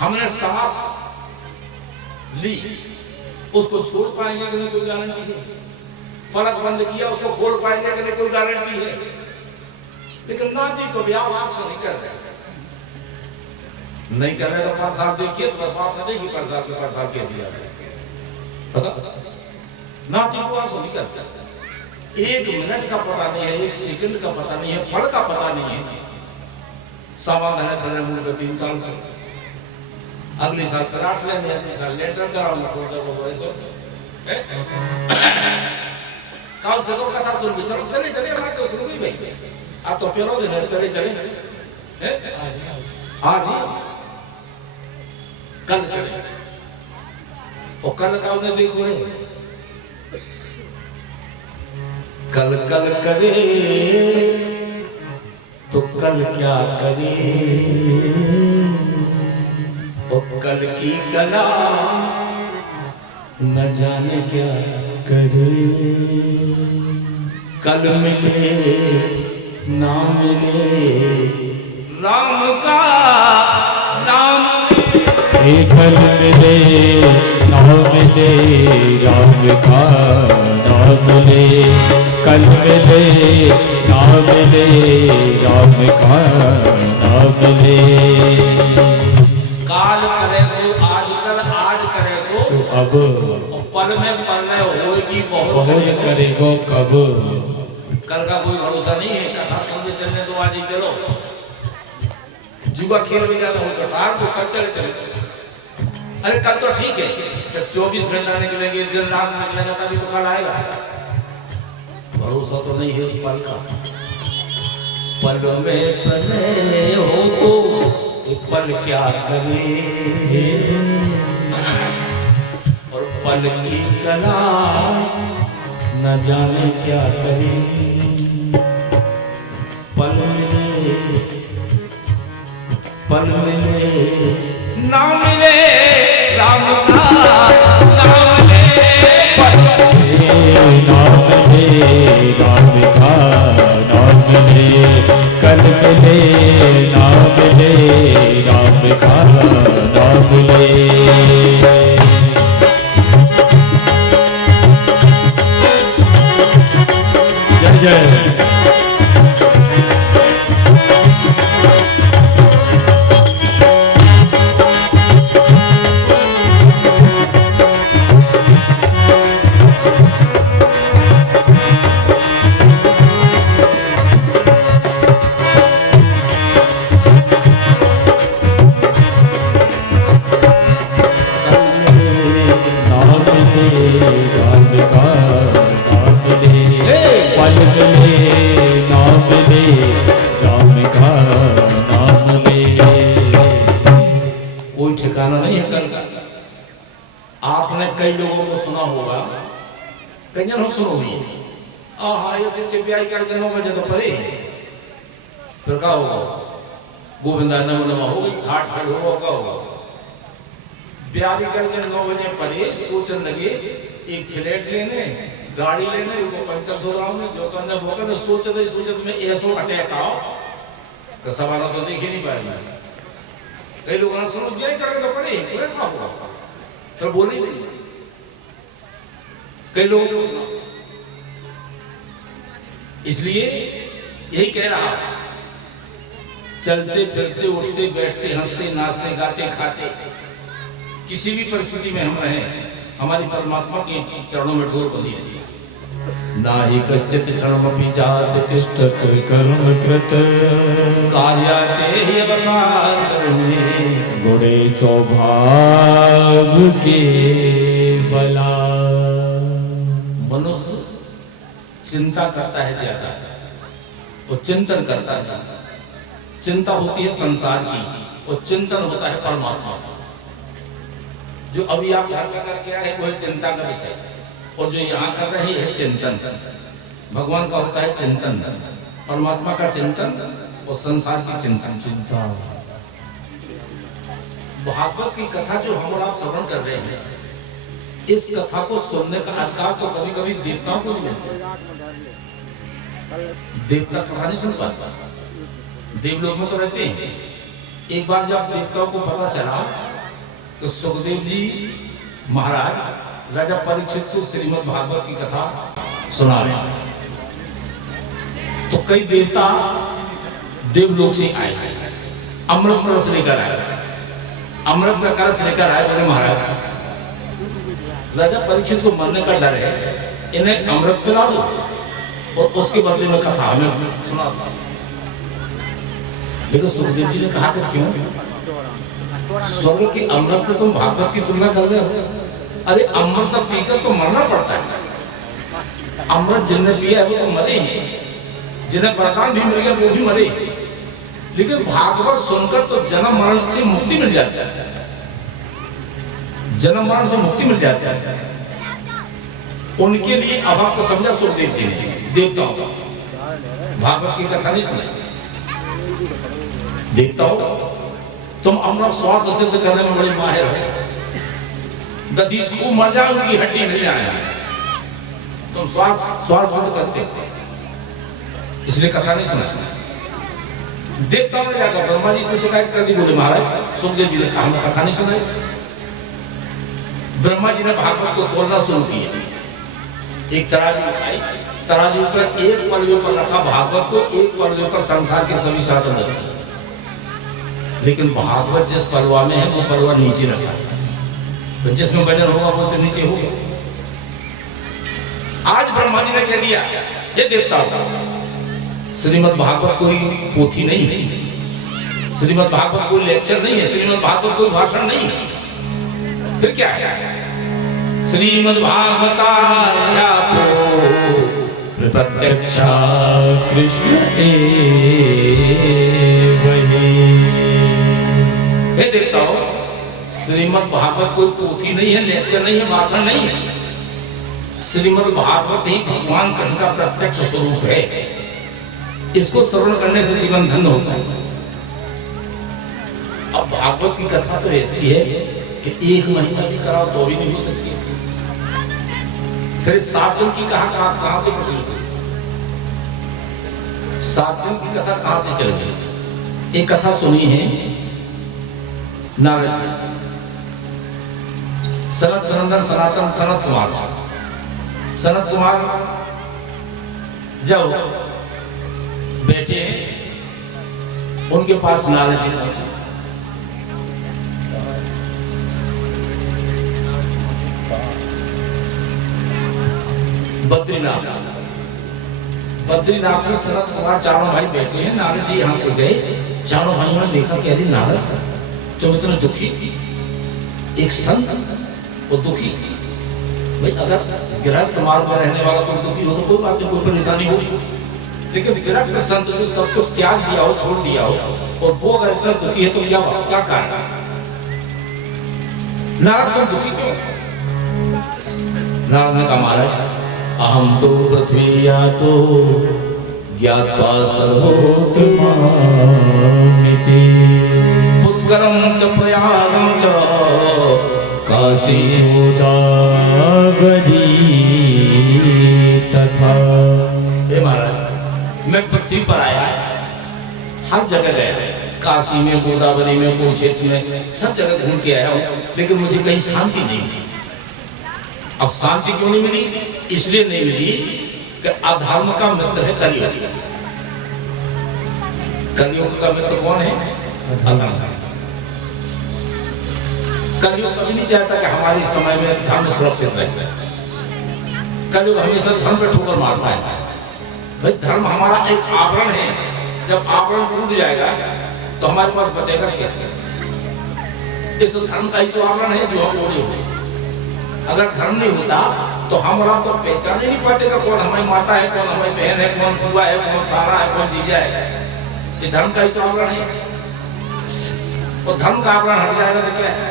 हमने सांस ली, उसको छोड़ पाएंगे कि नहीं कोई गारंटी है? पलक बंद किया, उसको खोल पाएंगे कि नहीं कोई गारंटी है? लेकिन नाती को व्यावास नहीं कर रहे, नहीं कर रहे तो प्रसाद देखिए तो बाप ने देखी प्रसाद के प्रसाद के दिया पता नाती को आंसू नहीं करता। 1 मिनट का पता नहीं है, 1 सेकंड का पता नहीं है, पल का पता नहीं है। सामान है थोड़े मूल पे 3 साल का, अगले साल कराट लेंगे, अगले साल लेटर कराओगे, कल से कथा सुन के चलो चले चले हमारे तो सुन गई भाई, आप तो पेलो दिन चले चले आज कल चले, और कल का उन्हें देखो है कल कल करे तो कल क्या करे, और कल की कला न जाने क्या करे। कल मिले ना मिले राम का नाम, कल मिले ना मिले राम का नाम ले, कल मिले ना मिले राम का नाम ले। काल करे सो आज कल, आज करे सो अब, पल में पलने होगी बहुत करेगो कब। कल का कोई भरोसा नहीं है। कथा सुनने चलने दो, आज ही चलो। जुआ खेल भी ज्यादा होगा, रात को कल चले चले। अरे कल तो ठीक है, जब 24 घंटा निकलेंगे, दिन रात निकलेगा, तभी तो कल आएगा। भरोसा तो नहीं है पल का। पल में पले हो तो पल क्या करे, और पल की कला न जाने क्या करे। पल मिले ना मिले राम का नाम ले, पल मिले ना मिले राम का नाम ले, कल मिले ना मिले राम का नाम ले। जय जय। राम का नाम ले, पल मिले ना मिले राम का नाम ले। कोई ठिकाना नहीं है कल का। आपने कई लोगों को सुना होगा, कई जन सुनो भी, हाँ ऐसे चिपियाई करके 9 बजे तो पड़े, फिर क्या होगा? गोविंदा नमो नमः हो गई, हाट हाट होगा। ब्याह करके 9 बजे पड़े, सोचने लगे एक फ्लैट लेने, गाड़ी लेने, वो पंचर सो रहा हूँ जो करने वो करने, सोचते में ऐसो अटैक आओ तो सवाल तो देख ही नहीं पाएंगे। कई लोगों ने सुनो ब्याह करके तो पड़े, पूरा क्या होगा? तो बोले नहीं। कई लोग इसलिए यही कह रहा, चलते फिरते उठते बैठते हंसते नाचते गाते खाते किसी भी परिस्थिति में हम रहें, हमारी परमात्मा के चरणों में डोर बंधी रही। ना ही कश्चित क्षणमपि जात तिष्ठत कर्म कृत कार्याते ही अवसार करने, गुणे स्वभाव के बला। मनुष्य चिंता करता है ज्यादा, वो चिंतन करता है। चिंता होती है संसार की, और चिंतन होता है परमात्मा का। जो अभी आप घर में करके आए वो है चिंता का विषय, और जो यहाँ कर रहे हैं चिंतन। भगवान का होता है चिंतन, परमात्मा का चिंतन और संसार की चिंतन। चिंता भागवत की कथा जो हम और आप श्रवण कर रहे हैं, इस कथा को सुनने का अधिकार तो कभी कभी देवताओं को नहीं मिलता। देवता कथा नहीं सुन पाता, देवलोक में तो रहते हैं। एक बार जब देवताओं को पता चला तो सुखदेव जी महाराज राजा परीक्षित को श्रीमद् भागवत की कथा सुना रहे, तो कई देवता देवलोक से आए, अमृत रस लेकर आए, अमृत का कलश लेकर आए। बोले महाराज राजा परीक्षित को मरने का डर है, इन्हें अमृत पिला दो और उसके बदले में कथा हमें सुना दो। लेकिन सुखदेव जी ने कहा कि क्यों? स्वर्ग के अमृत से तुम भागवत की तुलना कर रहे हो? अरे अमृत पीकर तो मरना पड़ता है। अमृत जिन्हें पिया है वो तो मरे हैं, जिन्हें वरदान भी मिल गया वो भी मरे, लेकिन भागवत सुनकर तो जन्म मरण से मुक्ति मिल जाती है, जन्म मरण से मुक्ति मिल जाती है। उनके लिए अभक्त समझा सुखदेव जी ने देवताओं का। भागवत की कथा नहीं सुनाई। देवताओं तुम अमृत स्वार्थ सिद्ध करने में बड़ी माहिर हो, दधीच को मर जाओ उनकी हड्डी मिल जाए, तुम स्वार्थ सिद्ध करते हो, इसलिए कथा नहीं सुनाई। देवताओं ने जाकर ब्रह्मा जी से शिकायत कर दी। बोले महाराज सुखदेव जी ने कहा हमें कथा नहीं सुनाई। ब्रह्मा जी ने भागवत को तोड़ना शुरू किया। एक तराजू उठाई, तराजू पर एक पल्ले पर रखा भागवत को, एक पल्ले पर संसार के सभी शासन रखे, लेकिन भागवत जिस पलवा में है वो पलवा नीचे रखा, तो जिसमें वजन होगा वो तो नीचे होगा। आज ब्रह्मा जी ने कह दिया ये देवता श्रीमद् भागवत कोई पोथी नहीं है, श्रीमद् भागवत कोई लेक्चर नहीं है, श्रीमद् भागवत कोई भाषण नहीं है, फिर क्या है? श्रीमद् भागवता प्रत्यक्षा कृष्ण वही। हे देवताओ, श्रीमद् भागवत कोई पोथी नहीं है, लेक्चर नहीं है, भाषण नहीं है। श्रीमद् भागवत ही भगवान कृष्ण का प्रत्यक्ष स्वरूप है। इसको श्रवण करने से जीवन धन्य होता है। अब भागवत की कथा तो ऐसी है कि 1 महीना भी कराओ तो भी नहीं हो सकती। फिर 7 दिन की कहां से प्रचलित हुई? 7 दिन की कथा कहां से चल गई? एक कथा सुनी है नारद सनत सनंदन सनातन सनत कुमार। सनत कुमार जब बेटे उनके पास नारद जी पहुंचे। बद्रीनाथ में सनत कुमार चारों भाई बैठे हैं। नारद जी यहाँ से गए, चारों भाइयों ने देखा कि अरे नारद तुम इतने दुखी, एक संत वो दुखी। भाई अगर गृहस्थ मार्ग में रहने वाला कोई दुखी हो तो कोई बात नहीं, कोई परेशानी हो, लेकिन विरक्त संत जो सब कुछ त्याग दिया हो, छोड़ दिया हो, और वो अगर इतना दुखी है तो क्या कारण? नारद तुम दुखी क्यों? नारद ने कहा महाराज अहम तो पृथ्वी या तो ज्ञात्वा सर्वोत्तमामिति पुष्करम च प्रयागम च काशी गोदावरी तथा। हे महाराज मैं पृथ्वी पर आया, हर जगह गया, काशी में, गोदावरी में, कुरुक्षेत्र में, सब जगह घूम के आया हूँ, लेकिन मुझे कहीं शांति नहीं मिली। अब शांति क्यों नहीं मिली? इसलिए नहीं मिली कि अधर्म का मित्र है कलयुग। कलयुग का मित्र कौन है? अधर्म। कलयुग कभी नहीं चाहता कि हमारे समय में धर्म सुरक्षित रहे। कलयुग हमेशा धर्म पे ठोकर मारता है। भाई धर्म हमारा एक आवरण है, जब आवरण टूट जाएगा तो हमारे पास बचेगा क्या? इस धर्म का ही तो आवरण है जो हम ओढ़े हुए। अगर धर्म नहीं होता तो हम और आप तो पहचान ही नहीं पाते कि कौन हमारी माता है, कौन हमारी बहन है, कौन फुआ है, कौन सारा है, कौन जीजा है। ये धर्म का ही तो आवरण है, और धर्म का आवरण हट जाएगा तो क्या है?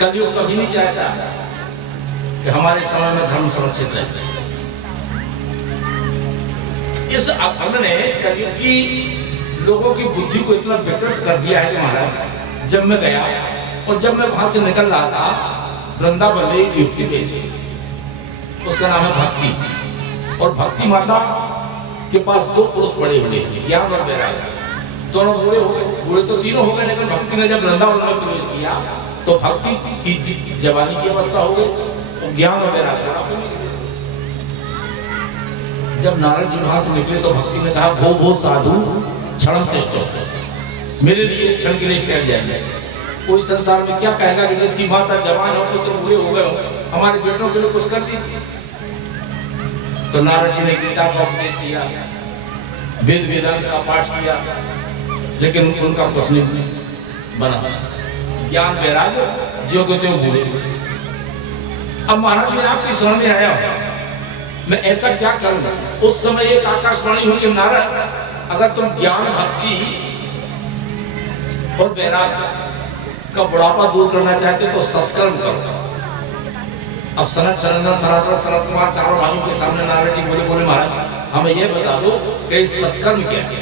कलयुग कभी नहीं चाहता कि हमारे समय में धर्म सुरक्षित रहे। इस अधर्म ने कलयुग की लोगों की बुद्धि को इतना विकृत कर दिया है कि महाराज जब मैं गया और जब मैं वहां से निकल रहा था, वृंदावन में एक युक्ति भेजी, उसका नाम है भक्ति। और भक्ति माता के पास दो पुरुष बड़े हुए, ज्ञान और वैराग्य। दोनों बूढ़े हो गए, बूढ़े तो तीनों हो गए, लेकिन भक्ति ने जब वृंदावन में प्रवेश किया तो भक्ति की जवानी की अवस्था हो गई और ज्ञान और वैराग्य। जब नारद जी वहां से निकले तो भक्ति ने कहा वो साधु क्षण तिष्ठो, मेरे लिए क्षण के लिए ठहर जाएंगे। कोई संसार में क्या कहेगा कि जिसकी माता जवान हो, पुत्र बूढ़े हो गए हो, हमारे बेटों के लिए कुछ कर दी। तो नारद जी ने गीता का उपदेश किया, वेद वेदांत का पाठ किया, लेकिन उनका कुछ नहीं बना। ज्ञान वैराग्य जो को त्यों भूले। अब महाराज मैं आपकी शरण में आया हूं, मैं ऐसा क्या करूं? उस समय एक आकाशवाणी हुई कि नारद अगर तुम ज्ञान, भक्ति और वैराग्य का बुढ़ापा दूर करना चाहते तो सत्कर्म करो। अब सनत सनंदन सनातन सनत कुमार चारों भाइयों के सामने नारद जी बोले महाराज हमें यह बता दो कि सत्कर्म क्या है?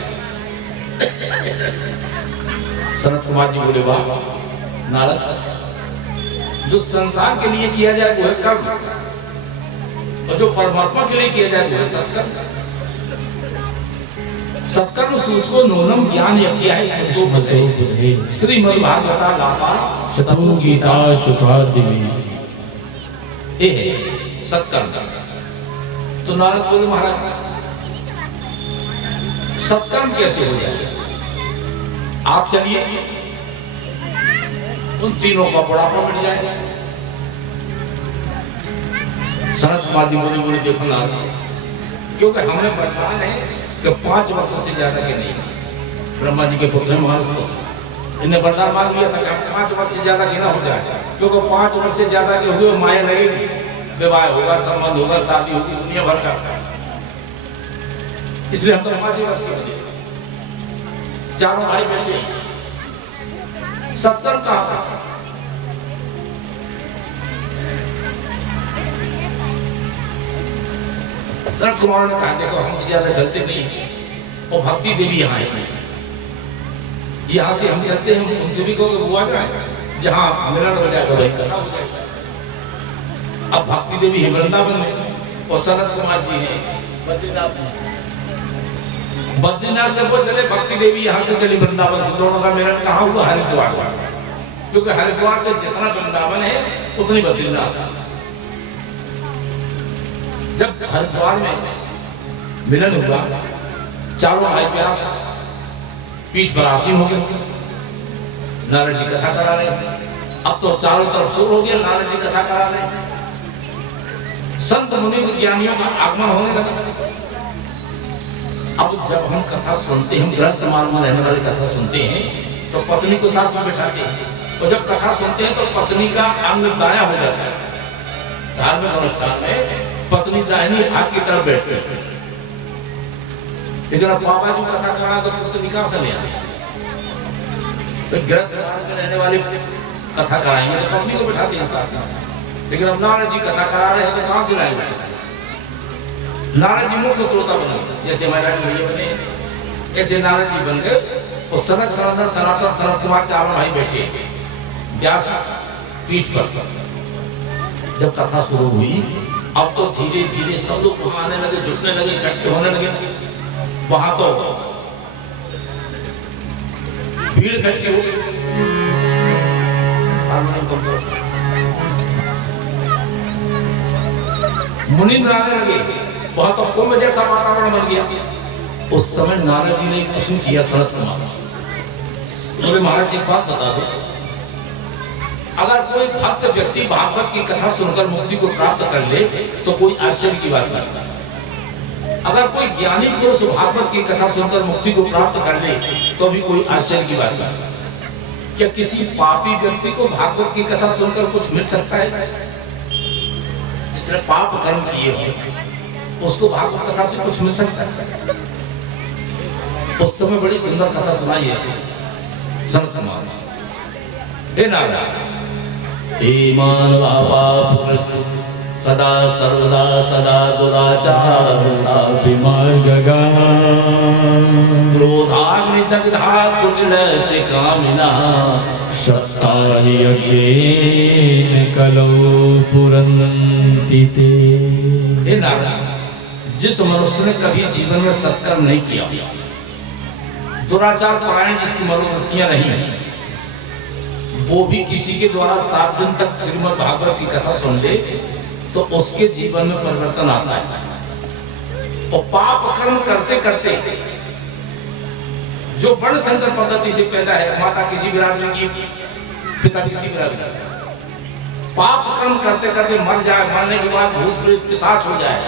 सनत कुमार जी बोले वाह नारद, जो संसार के लिए किया जाए वो है कर्म, और जो परमात्मा के लिए किया जाए वो है सत्कर्म। सत्कर्म सूचको नूनम ज्ञान यज्ञ है श्रीमद् भागवता लापा शत्रु गीता शुकादिवी। ये है सत्कर्म। तो नारद बोले महाराज सत्कर्म कैसे हो जाए? आप चलिए, उन तीनों का बुढ़ापा मिट जाएगा। सनत कुमार जी बोले देखो नारद, क्योंकि हमें वरदान है कि 5 वर्ष से ज्यादा के नहीं, ब्रह्मा जी के पुत्र महाराज इन्हें वरदान मान लिया था कि 5 वर्ष से ज्यादा के ना हो जाए, क्योंकि 5 वर्ष से ज्यादा के हुए माया लगेगी, विवाह होगा, संबंध होगा, शादी होगी, दुनिया भर का। इसलिए हम तो 5 वर्ष के बचे, चारों भाई बचे। सत्कर्म का सनत कुमार ने कहा देखो हम तो ज्यादा चलते नहीं, और भक्ति देवी यहाँ है, यहाँ से हम चलते हैं, हम तुमसे भी कहोगे वो आ जाए, जहाँ मिलन हो जाएगा भाई कथा हो जाएगा। अब भक्ति देवी है वृंदावन में और सनत कुमार जी हैं बद्रीनाथ में। बद्रीनाथ से वो चले, भक्ति देवी यहाँ से चली वृंदावन से। दोनों का मिलन कहाँ हुआ? हरिद्वार, क्योंकि हरिद्वार से जितना वृंदावन है उतनी बद्रीनाथ। जब हरिद्वार में मिलन हुआ, चारों भाई व्यास पीठ पर आसीन हो गए, नारद जी कथा करा रहे। अब तो चारों तरफ शोर हो गया, नारद जी कथा करा रहे, संत मुनि ज्ञानियों का आगमन होने लगा। अब जब हम कथा सुनते हैं, गृहस्थ मार्ग में रहने वाली कथा सुनते हैं तो पत्नी को साथ में बिठाते हैं, और जब कथा सुनते हैं तो पत्नी का अंग दाया हो जाता है धार्मिक अनुष्ठान में पत्नी दाहिनी हाथ की तरफ बैठते हैं, लेकिन अब बाबा जी कथा करा तो पत्नी कहां से ले आए? तो गृहस्थ में रहने वाली कथा कराएंगे तो पत्नी को बैठाते हैं साथ में, लेकिन अब नारद जी कथा करा रहे हैं तो कहां से लाएंगे? नारद जी मुख्य श्रोता बने, जैसे हमारे बने ऐसे नारद जी बन गए। और सनत सनातन सनातन सनत कुमार चारों भाई बैठे व्यास पीठ पर। जब कथा शुरू हुई, अब तो धीरे धीरे सब लोग वहां आने लगे, जुटने लगे, इकट्ठे होने लगे। वहां तो भीड़ इकट्ठी हो गई। मुनिंद्र आने लगे, वहां तो कुंभ जैसा वातावरण बन गया। उस समय नारद जी ने एक प्रश्न किया सनत कुमार, बोले महाराज एक बात बता दो, अगर कोई भक्त व्यक्ति भागवत की कथा सुनकर मुक्ति को प्राप्त कर ले तो कोई आश्चर्य की बात नहीं। अगर कोई ज्ञानी पुरुष भागवत की कथा सुनकर मुक्ति को प्राप्त कर ले तो भी कोई आश्चर्य की बात नहीं। क्या किसी पापी व्यक्ति को भागवत की कथा सुनकर कुछ मिल सकता है? जिसने पाप कर्म किए हो उसको भागवत कथा से कुछ मिल सकता है? उस समय बड़ी सुंदर कथा सुनाई है सनत कुमार। हे नारायण, हे मानवा पापग्रस्त सदा सर्वदा सदा दुराचारता विमार्गगा क्रोधाग्निदग्धा कुटिलस्य कामिना शक्ता हि यज्ञेन कलौ पुरन्ति ते। हे नारायण, जिस मनुष्य ने कभी जीवन में सत्कर्म नहीं किया, दुराचार परायण जिसकी मनोवृत्तियां नहीं, वो भी किसी के द्वारा 7 दिन तक श्रीमद् भागवत की कथा सुन ले तो उसके जीवन में परिवर्तन आता है। और पाप कर्म करते करते जो वर्ण संकर पद्धति से पैदा है, माता किसी बिरादरी की, पिता किसी बिरादरी, पाप कर्म करते करते मर जाए, मरने के बाद भूत प्रेत पिशाच हो जाए,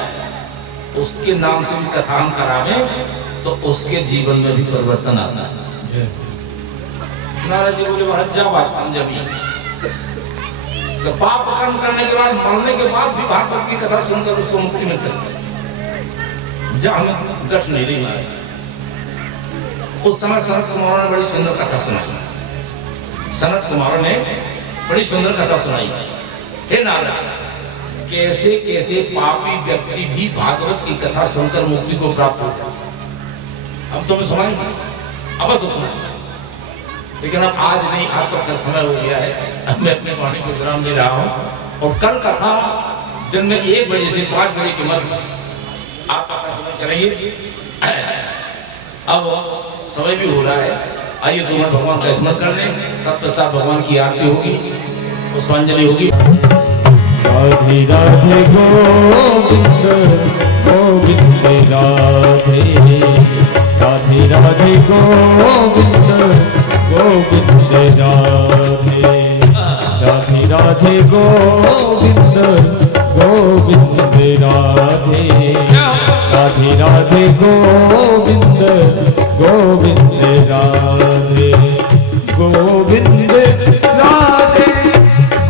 उसके नाम से भी कथा हम करावे तो उसके जीवन में भी परिवर्तन आता है। नारद जी बोले महाराज जा बात हम जब तो पाप कर्म करने के बाद मरने के बाद भी भागवत की कथा सुनकर उसको मुक्ति मिल सकती है। जा हमें गठ नहीं रही मारे। उस समय सनत कुमार ने बड़ी सुंदर कथा सुनाई। सनत कुमार ने बड़ी सुंदर कथा सुनाई। हे नारायण, कैसे कैसे पापी व्यक्ति भी भागवत की कथा सुनकर मुक्ति को प्राप्त हो। अब तो मैं समझ अवश्य सुना, लेकिन अब आज नहीं, आज तो फिर समय हो गया है। अब मैं अपने वाणी को विराम दे रहा हूँ और कल कथा दिन में 1 बजे से 5 बजे के मध्य आप कथा सुना करेंगे। अब समय भी हो रहा है, आइए दोनों भगवान का स्मरण कर लें, तत्पश्चात भगवान की आरती होगी, पुष्पांजलि होगी। राधे राधे गोविंद गोविंद राधे राधे राधे गोविंद गोविंद राधे राधे राधे गोविंद गोविंद राधे राधे राधे गोविंद गोविंद राधे गोविंद राधे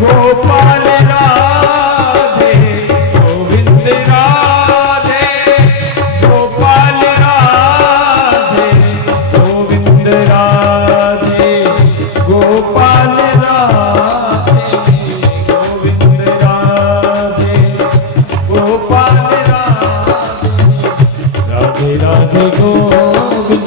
गोपाल राधे गोविंद राधे गोपाल राधे गोविंद राधे गोपाल राधे गोविंद राधे गोपाल राधे राधे राधे गोविंद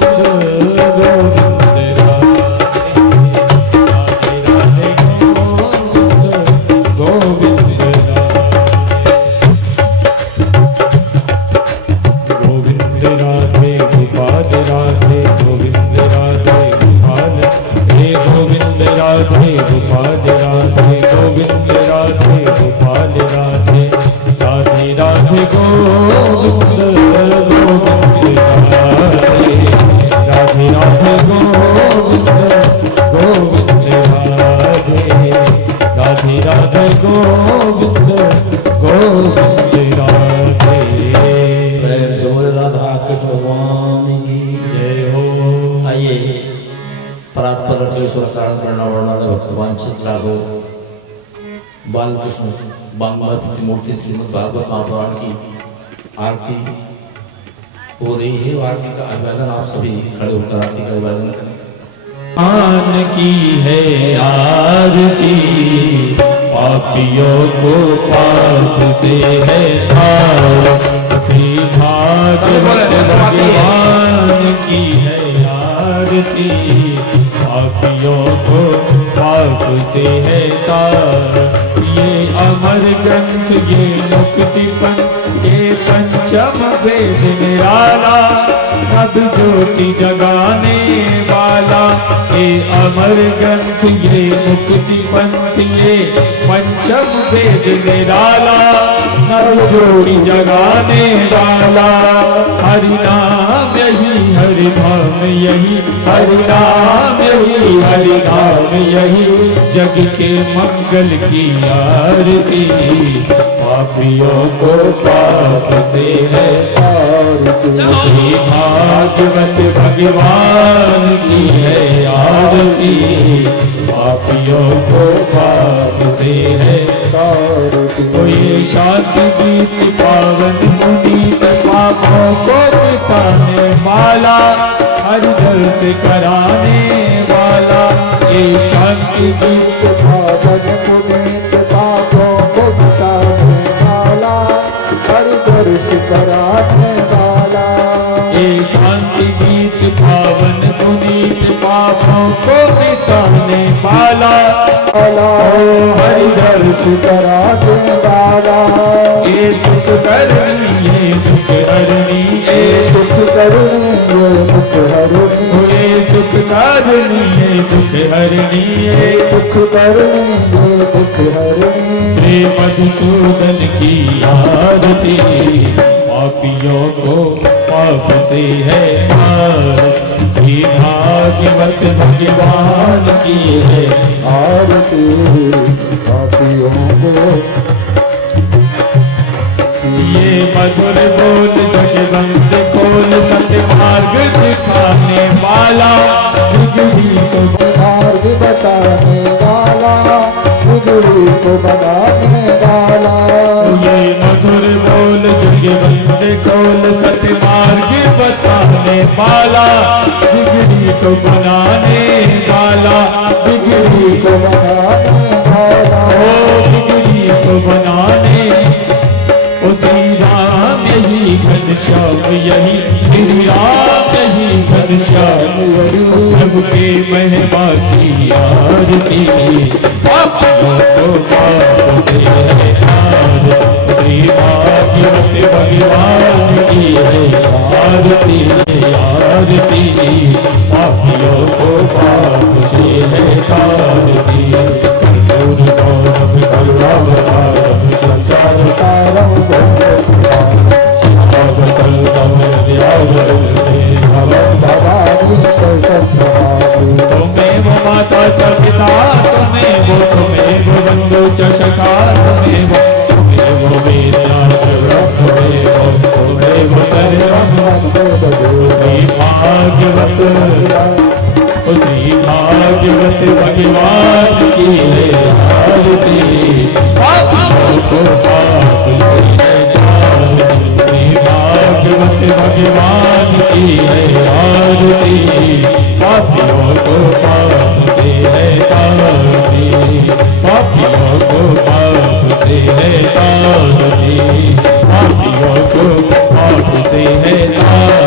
कारण प्रणव वर्णन भक्तवांछित राघव बालकृष्ण बांगमती मूर्ति श्रीमद् भागवत महापुराण की आरती हो रही है। आरती का अभिवादन आप सभी खड़े होकर आरती का अभिवादन करें। मान की है आरती, पापियों को पाप से है तार। श्री भागवत भगवान की है आरती, पापियों को पाप से है तार। ये अमर ग्रंथ ये मुक्ति पंथ ये पंचम वेद निराला, अब ज्योति जगाने वाला। ये अमर ग्रंथ ये मुक्ति पंथ ये पंचम वेद निराला, नव ज्योति जगाने वाला। हरि नाम यही हरि धाम यही, हरि नाम यही हरि धाम यही, जग के मंगल की आरती। पापियों को पाप से है आरती, भागवत भगवान की है आरती। पापियों को पाप से है आरती। कोई शांति गीत पावन पुनीत, पापों को मिटाने वाला, हर दर्द कराने वाला। ये शांति गीत पावन पुनीत, पापों को मिटाने वाला, हर दर्श कराने वाला। ये शांति गीत पावन पुनीत, पापों को मिटाने वाला, हरि दर्श कराने वाला। ये सुख करनी ये दुख हरनी, ये सुख करनी ये दुख हरनी, ये सुख करनी ये दुख हरनी, ये सुख करनी ये दुख हरनी। श्री मधुसूदन की आरती, पापियों को पाप से है आरती। भागवत भगवान की है आरती, पापियों को। ये मधुर बोल जगवंत खोल, सत्य मार्ग दिखाने वाला, बिगड़ी को मार्ग बताने वाला, बिगड़ी को बनाने वाला। ये मधुर बोल जगवंत खोल, सत्य मार्ग बताने वाला, बिगड़ी को बनाने वाला, बिगड़ी को बनाने वाला। ओ बिगड़ी को बनाने। ओ श्री राम यही घनश्याम यही, श्री राम यही घनश्याम, प्रभु के महिमा की आरती। पापियों को पाप से है आरती, श्री भागवत भगवान की है आरती आरती। पापियों को पाप से है आरती। कर्पूर गौरव करुणावतारम संसार सारं भवानी शंकरभवानी। त्वमेव माता च पिता त्वमेव बन्धु च सखा त्वमेव वेद्या त्वमेव सर्वं। श्री भागवत भगवान की है आरती। पापियों को पाप से है आरती। श्री भागवत भगवान की है आरती। पापियों को पाप से है आरती। पापियों को पाप से है आरती। पापियों को पाप से है आरती।